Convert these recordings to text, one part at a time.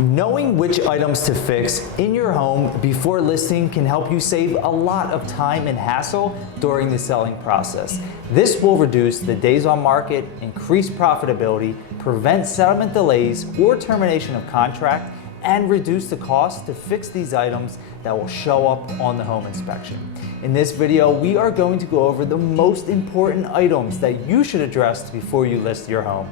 Knowing which items to fix in your home before listing can help you save a lot of time and hassle during the selling process. This will reduce the days on market, increase profitability, prevent settlement delays or termination of contract, and reduce the cost to fix these items that will show up on the home inspection. In this video, we are going to go over the most important items that you should address before you list your home.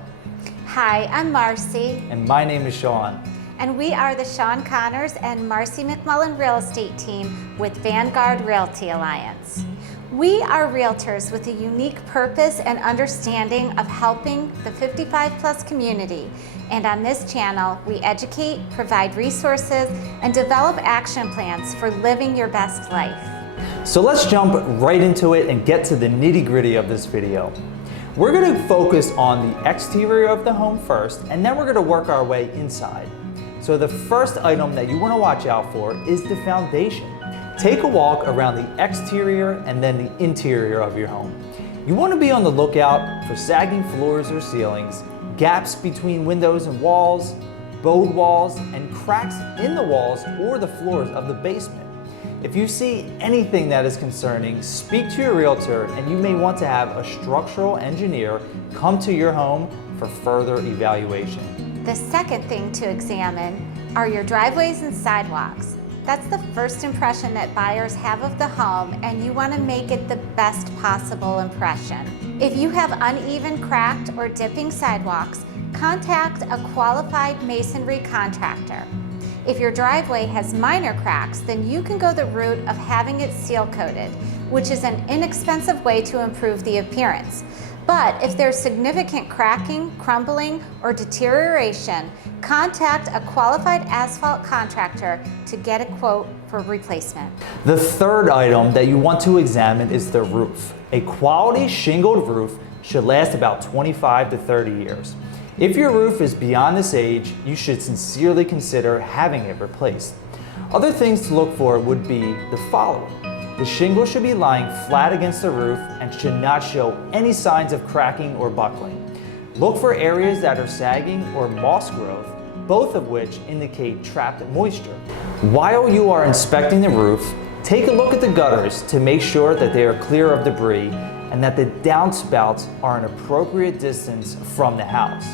Hi, I'm Marcy. And my name is Sean. And we are the Sean Connors and Marcy McMullen Real Estate Team with Vanguard Realty Alliance. We are realtors with a unique purpose and understanding of helping the 55+ community. And on this channel, we educate, provide resources, and develop action plans for living your best life. So let's jump right into it and get to the nitty-gritty of this video. We're going to focus on the exterior of the home first, and then we're going to work our way inside. So the first item that you want to watch out for is the foundation. Take a walk around the exterior and then the interior of your home. You want to be on the lookout for sagging floors or ceilings, gaps between windows and walls, bowed walls, and cracks in the walls or the floors of the basement. If you see anything that is concerning, speak to your realtor, and you may want to have a structural engineer come to your home for further evaluation. The second thing to examine are your driveways and sidewalks. That's the first impression that buyers have of the home, and you want to make it the best possible impression. If you have uneven, cracked, or dipping sidewalks, contact a qualified masonry contractor. If your driveway has minor cracks, then you can go the route of having it seal coated, which is an inexpensive way to improve the appearance. But if there's significant cracking, crumbling, or deterioration, contact a qualified asphalt contractor to get a quote for replacement. The third item that you want to examine is the roof. A quality shingled roof should last about 25 to 30 years. If your roof is beyond this age, you should sincerely consider having it replaced. Other things to look for would be the following. The shingle should be lying flat against the roof and should not show any signs of cracking or buckling. Look for areas that are sagging or moss growth, both of which indicate trapped moisture. While you are inspecting the roof, take a look at the gutters to make sure that they are clear of debris and that the downspouts are an appropriate distance from the house.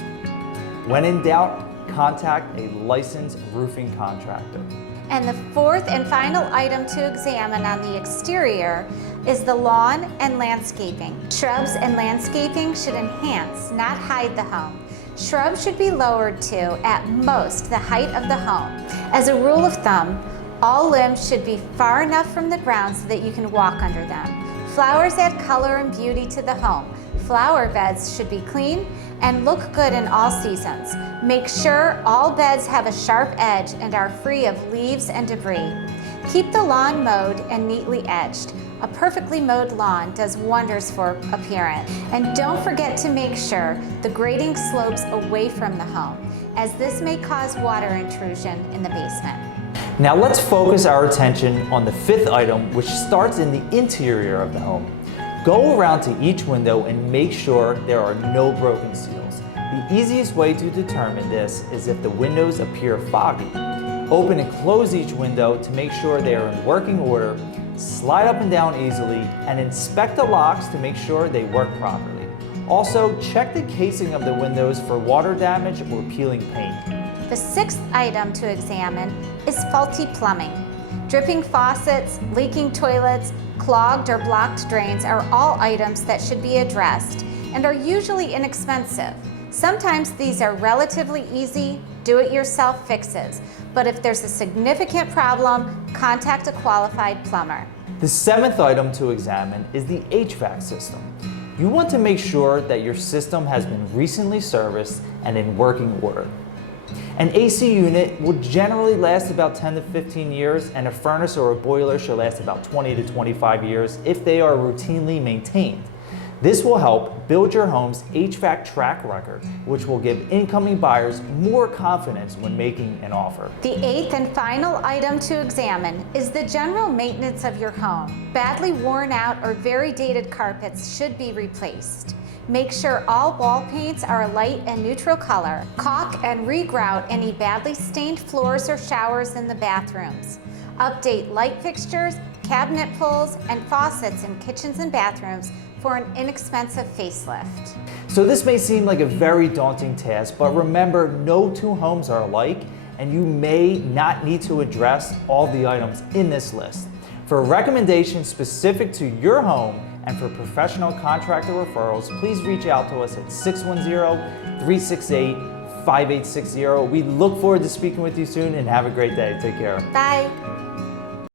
When in doubt, contact a licensed roofing contractor. And the fourth and final item to examine on the exterior is the lawn and landscaping. Shrubs and landscaping should enhance, not hide the home. Shrubs should be lowered to, at most, the height of the home. As a rule of thumb, all limbs should be far enough from the ground so that you can walk under them. Flowers add color and beauty to the home. Flower beds should be clean and look good in all seasons. Make sure all beds have a sharp edge and are free of leaves and debris. Keep the lawn mowed and neatly edged. A perfectly mowed lawn does wonders for appearance. And don't forget to make sure the grading slopes away from the home, as this may cause water intrusion in the basement. Now let's focus our attention on the fifth item, which starts in the interior of the home. Go around to each window and make sure there are no broken seals. The easiest way to determine this is if the windows appear foggy. Open and close each window to make sure they are in working order, slide up and down easily, and inspect the locks to make sure they work properly. Also, check the casing of the windows for water damage or peeling paint. The sixth item to examine is faulty plumbing. Dripping faucets, leaking toilets, clogged or blocked drains are all items that should be addressed and are usually inexpensive. Sometimes these are relatively easy, do-it-yourself fixes, but if there's a significant problem, contact a qualified plumber. The seventh item to examine is the HVAC system. You want to make sure that your system has been recently serviced and in working order. An AC unit will generally last about 10 to 15 years, and a furnace or a boiler should last about 20 to 25 years if they are routinely maintained. This will help build your home's HVAC track record, which will give incoming buyers more confidence when making an offer. The eighth and final item to examine is the general maintenance of your home. Badly worn out or very dated carpets should be replaced. Make sure all wall paints are a light and neutral color. Caulk and regrout any badly stained floors or showers in the bathrooms. Update light fixtures, cabinet pulls, and faucets in kitchens and bathrooms for an inexpensive facelift. So this may seem like a very daunting task, but remember, no two homes are alike, and you may not need to address all the items in this list. For recommendations specific to your home and for professional contractor referrals, please reach out to us at 610-368-5860. We look forward to speaking with you soon, and have a great day. Take care. Bye.